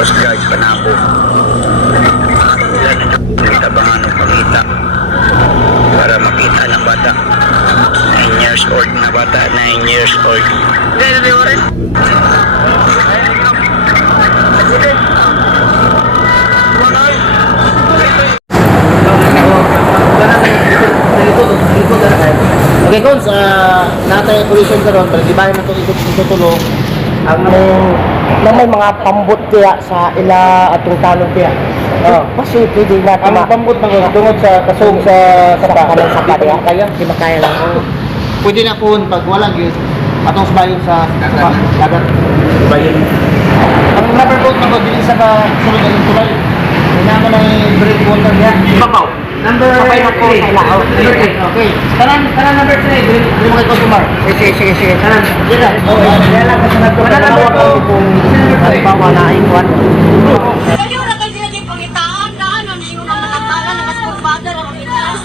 Coast Guard Panabo. Tabangan ng pangita para makita ng bata. 9 years old na bata, 9 years old. Okay, Cons, natay collision karon, pero di ba na ito itutulo ang may mga pambot kaya sa ila atong tanong kaya. Kasi pwede natin ang pambot na tungod sa kasong sa kanang sapa diya. Kaya, di makaya lang. Pwede na kun pag wala gyud atong sabayon sa dagat. Bayon. Ang rubber boat na ko dili sa sulod ang tulay. Hinamo na break water niya. Ibabaw. Number 3. Number 3. Okay. Tanan number 3. Dili mo kay customer. Sige. Tanan. Dila. Dila lang sa nagto. Number 2 kung halimbawa na ay kuan. Ayaw na kasi naging pangitaan na ano niyo na matagbalan na mas kurbada na pangitaan.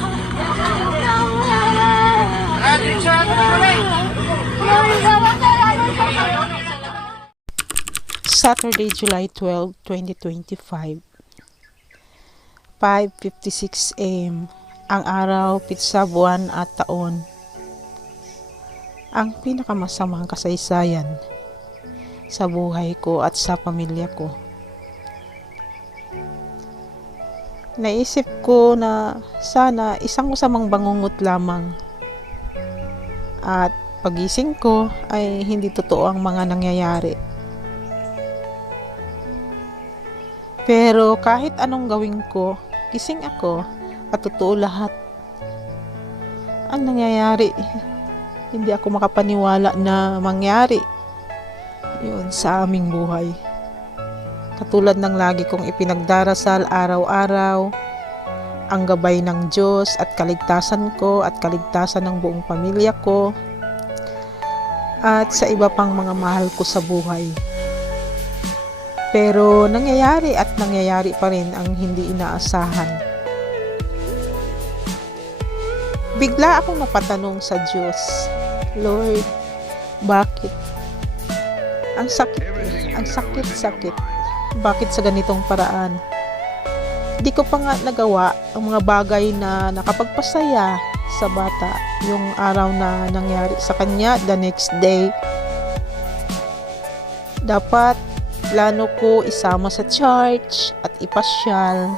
Saturday, July 12, 2025, 5:56 AM, ang araw, pitsa, buwan at taon. Ang pinakamasamang kasaysayan sa buhay ko at sa pamilya ko. Naisip ko na sana isang masamang bangungot lamang at pagising ko ay hindi totoo ang mga nangyayari. Pero kahit anong gawin ko, gising ako at totoo lahat. Ang nangyayari, hindi ako makapaniwala na mangyari yun sa aming buhay. Katulad ng lagi kong ipinagdarasal araw-araw, ang gabay ng Diyos at kaligtasan ko at kaligtasan ng buong pamilya ko at sa iba pang mga mahal ko sa buhay. Pero nangyayari at nangyayari pa rin ang hindi inaasahan. Bigla akong napatanong sa Diyos, Lord, bakit? Ang sakit. Bakit sa ganitong paraan? Di ko pa nga nagawa ang mga bagay na nakapagpasaya sa bata yung araw na nangyari sa kanya the next day. Dapat plano ko isama sa church at ipasyal.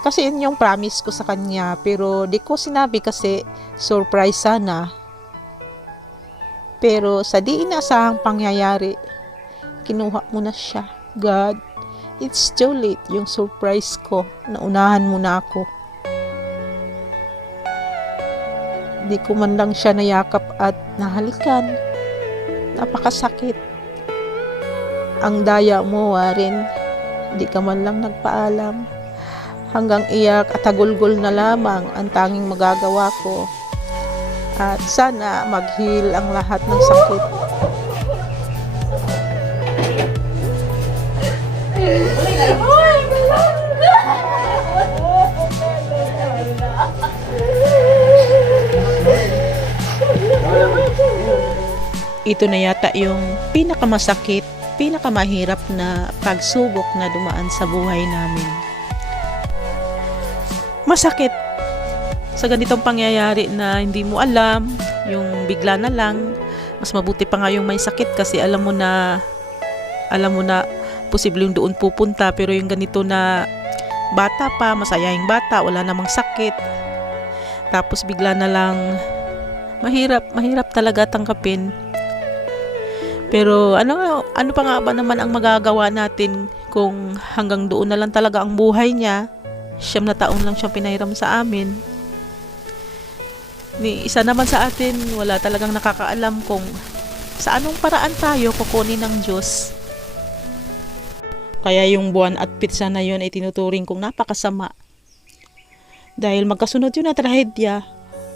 Kasi yun yung promise ko sa kanya. Pero di ko sinabi kasi surprise sana. Pero sa di inaasahang pangyayari, kinuha mo na siya. God, it's too late yung surprise ko. Naunahan mo na ako. Di ko man lang siya nayakap at nahalikan. Napakasakit. Ang daya mo, Warren, di ka man lang nagpaalam. Hanggang iyak at hagulgol na lamang ang tanging magagawa ko. At sana mag-heal ang lahat ng sakit. Ito na yata yung pinakamasakit, pinakamahirap na pagsubok na dumaan sa buhay namin. Masakit sa ganitong pangyayari na hindi mo alam, yung bigla na lang. Mas mabuti pa nga yung may sakit kasi alam mo na posibleng doon pupunta, pero yung ganito na bata pa, masayahing bata, wala namang sakit. Tapos bigla na lang, mahirap talaga tanggapin. Pero ano pa nga ba naman ang magagawa natin kung hanggang doon na lang talaga ang buhay niya? 9 na taon lang siyang pinahiram sa amin. Isa naman sa atin, wala talagang nakakaalam kung sa anong paraan tayo kukunin ng Diyos. Kaya yung buwan at pitsa na yun ay tinuturing kong napakasama. Dahil magkasunod yun na trahedya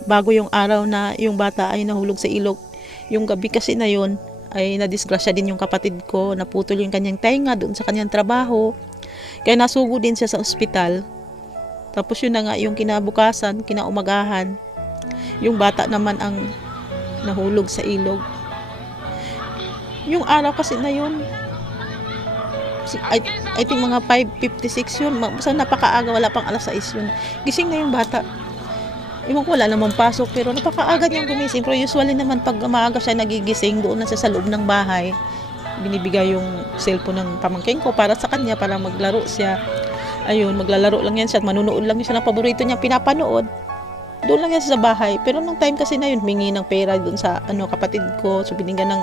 bago yung araw na yung bata ay nahulog sa ilog. Yung gabi kasi na yun, ay nadisgrasya din yung kapatid ko, naputol yung kanyang tainga doon sa kanyang trabaho, kaya nasugo din siya sa ospital. Tapos yun na nga yung kinabukasan, kinaumagahan, yung bata naman ang nahulog sa ilog. Yung araw kasi na yun, I think mga 5:56 yun. Basta napakaaga, wala pang alas 6 yun. Gising na yung bata. Ewan ko, wala namang pasok, pero napakaaga niyang gumising. Pero usually naman, pag maaga siya nagigising, doon na siya sa loob ng bahay. Binibigay yung cellphone ng pamangkin ko para sa kanya, para maglaro siya. Ayun, maglalaro lang yan siya at manunood lang siya ng paborito niyang pinapanood. Doon lang yan siya sa bahay. Pero nung time kasi na yun, humingi ng pera doon sa kapatid ko. So, binigyan ng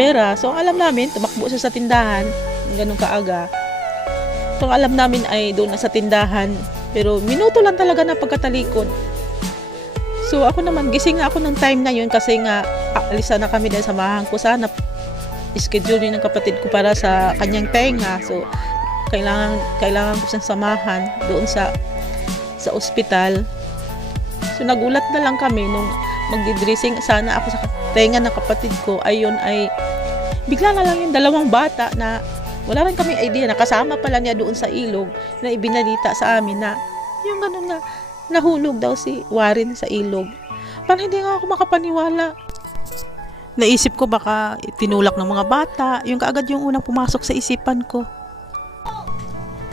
pera. So, alam namin, tumakbo siya sa tindahan. Ganun kaaga. So, alam namin ay doon na sa tindahan. Pero minuto lang talaga na pagkatalikod. So, ako naman, gising nga ako ng time na yun kasi nga, alisa na kami dahil samahan ko sana. Schedule yun ng kapatid ko para sa kanyang tenga. So, kailangan ko siyang samahan doon sa ospital. So, nagulat na lang kami nung magdi-dressing sana ako sa tenga ng kapatid ko. Ayun ay, bigla na lang yung dalawang bata na wala rin kaming idea, nakasama pala niya doon sa ilog na ibinalita sa amin na yung ganun nga, nahulog daw si Warren sa ilog. Parang hindi nga ako makapaniwala. Naisip ko baka tinulak ng mga bata. Yung kaagad yung unang pumasok sa isipan ko.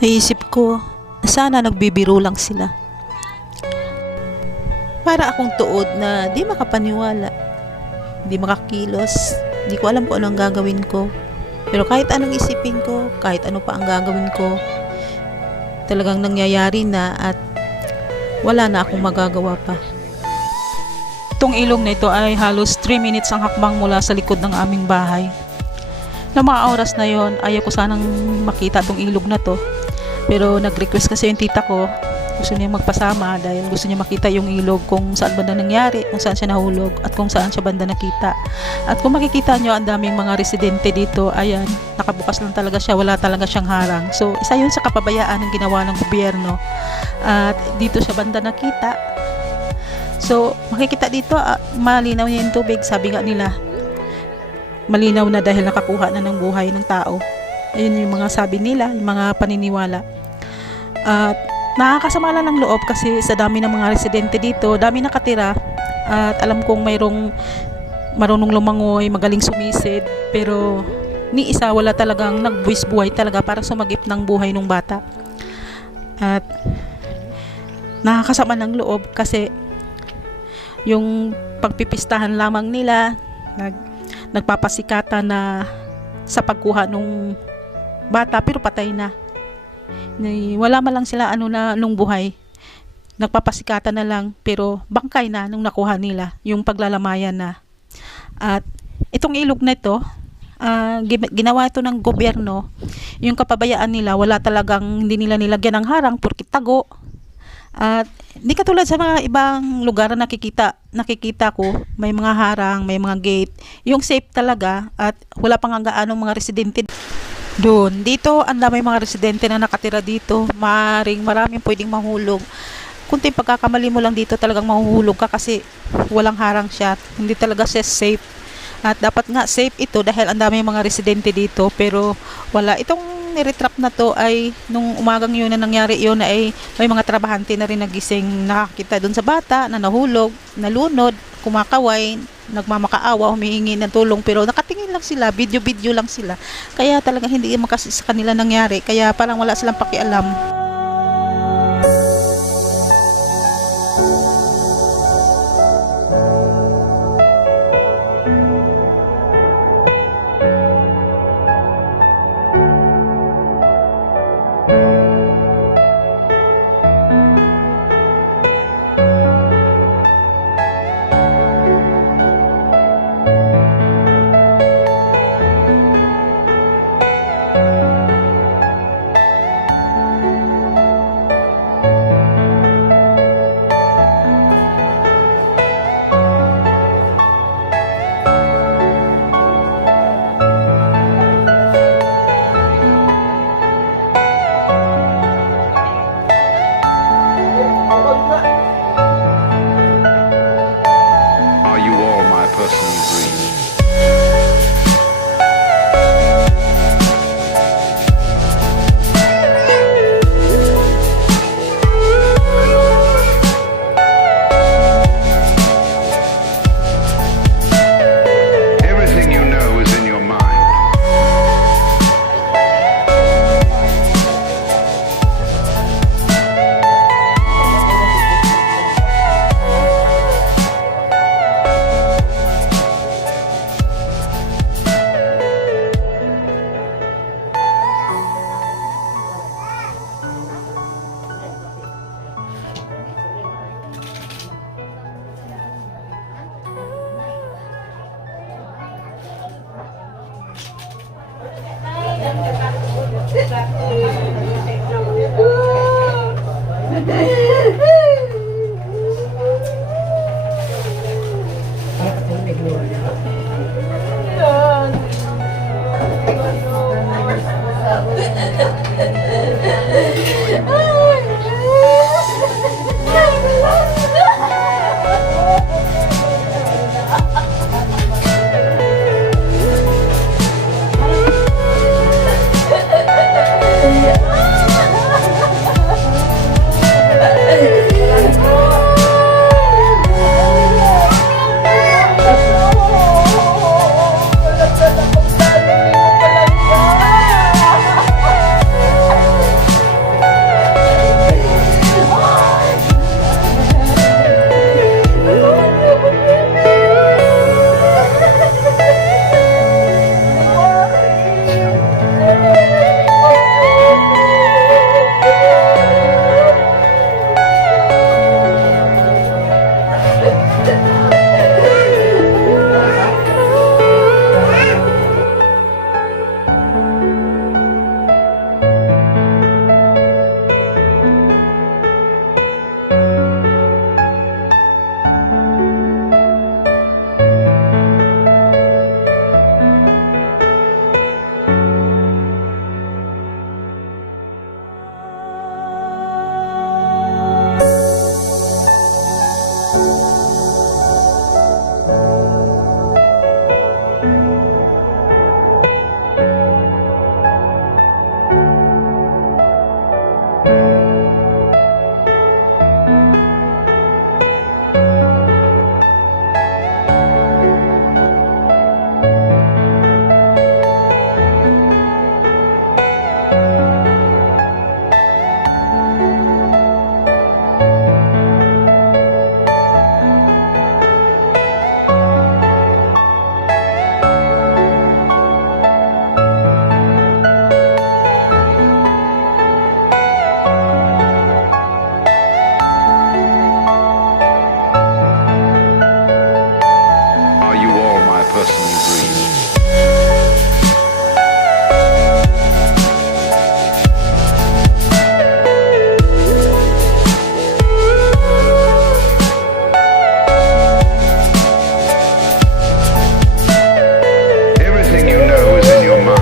Naisip ko, sana nagbibiro lang sila. Para akong tuod na di makapaniwala. Di makakilos. Di ko alam kung ano ang gagawin ko. Pero kahit anong isipin ko, kahit ano pa ang gagawin ko, talagang nangyayari na at wala na akong magagawa pa. Itong ilog na ito ay halos 3 minutes ang hakbang mula sa likod ng aming bahay. Na mga oras na yon, ayaw ko sanang makita itong ilog na to. Pero nag-request kasi yung tita ko, gusto niya magpasama dahil gusto niya makita yung ilog kung saan banda nangyari, kung saan siya nahulog at kung saan siya banda nakita. At kung makikita nyo, ang daming mga residente dito, ayan, nakabukas lang talaga siya, wala talaga siyang harang. So, isa yun sa kapabayaan ng ginawa ng gobyerno. At dito siya banda nakita. So, makikita dito, malinaw niya yung tubig, sabi nga nila. Malinaw na dahil nakakuha na ng buhay ng tao. Ayun yung mga sabi nila, yung mga paniniwala. At nakakasama lang ng loob kasi sa dami ng mga residente dito, dami nakatira at alam kong mayroong marunong lumangoy, magaling sumisid, pero ni isa wala talagang nagbuwis buhay talaga para sumagip ng buhay ng bata. At nakakasama ng loob kasi yung pagpipistahan lamang nila, nagpapasikata na sa pagkuha ng bata pero patay na. Wala man lang sila nung buhay, nagpapasikatan na lang pero bangkay na nung nakuha nila, yung paglalamayan na. At itong ilog na ito, ginawa ito ng gobyerno, yung kapabayaan nila, wala talagang, hindi nila nilagyan ng harang porkit tago. At hindi katulad sa mga ibang lugar na nakikita ko, may mga harang, may mga gate, yung safe talaga at wala pang gaano mga residente doon. Dito, ang dami mga residente na nakatira dito. Maraming pwedeng mahulog. Kunting pagkakamali mo lang dito, talagang mahuhulog ka kasi walang harang siya. Hindi talaga siya safe. At dapat nga safe ito dahil ang dami mga residente dito. Pero wala. Itong niretrap na to ay nung umagang yun na nangyari yun ay may mga trabahante na rin nagising, nakakita doon sa bata na nahulog, nalunod, kumakaway, nagmamakaawa, humihingi ng tulong pero nakatingin lang sila, video lang sila. Kaya talagang hindi makasi sa kanila nangyari. Kaya parang wala silang pakialam. Are you all my personal dreams? Everything you know is in your mind.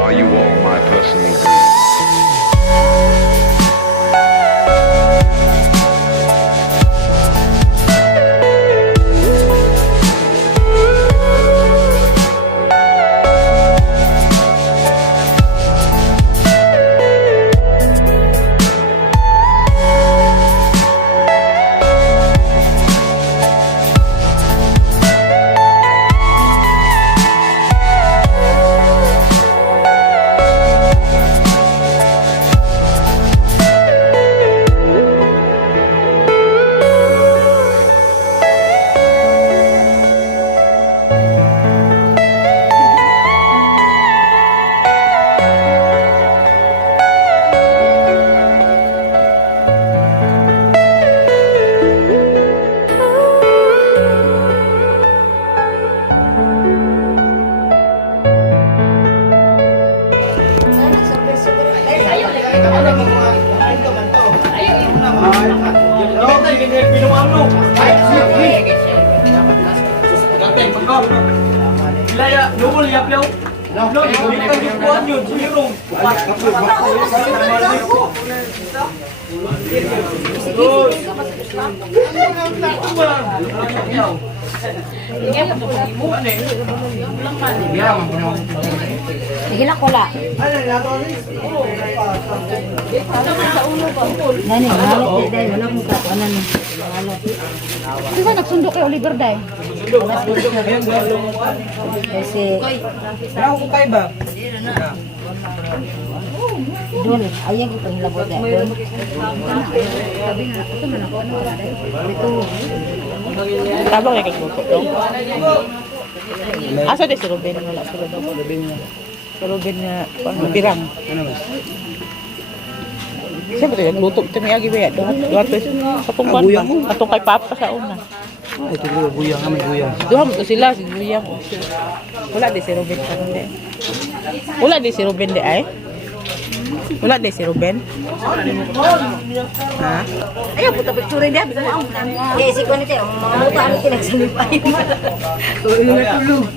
Are you all my personal dreams? Ilaya, lumul yaplaw. Lo, hindi ka gikuan yun, sinirong. Dos. Hila ko la. Nani, halo day, wala mo ka ano ni. Halo. Di ba nagsundo kay Oliver day? Kasi doon, ayan ko kanila boda. Doon. Sabi nga, ito man ako. Ito. Tabang ya kagluto dong. Asa di si Ruben wala sila daw. Si Ruben nga pirang. Siyempre, nagluto ito may agi ba? Duwato katong ban ba? Katong kay Papa sa una. Ito yung buyang, may buyang. Duha mo to sila, si Guyang. Wala di si Ruben pa rin di. Wala di si Ruben di ay? Wala di si Ruben? Ha? Ayaw, puta picture niya. Bisa mo ang eh, si Kwan ito, mga muta ano tinagsalipay. Tuloy na tulog.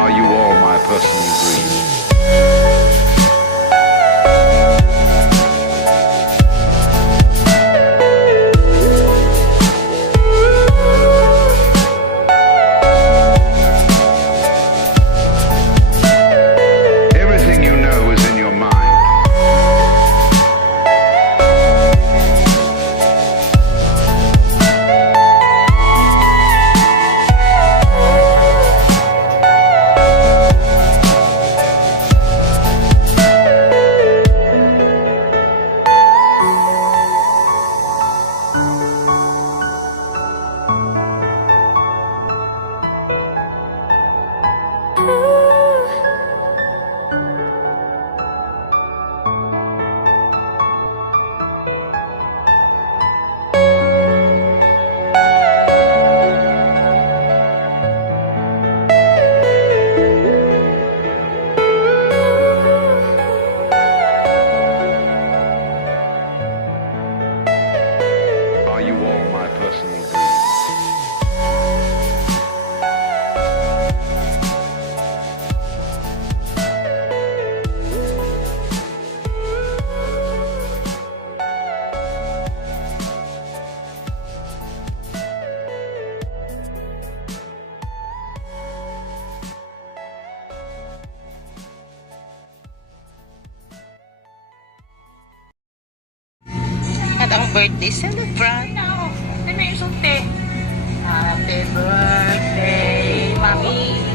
Are you all my personal dreams? Everything you know is in your mind. Are you all my personal dreams? At ang birthday celebrant. Ano yung sunte? Happy birthday, Mami.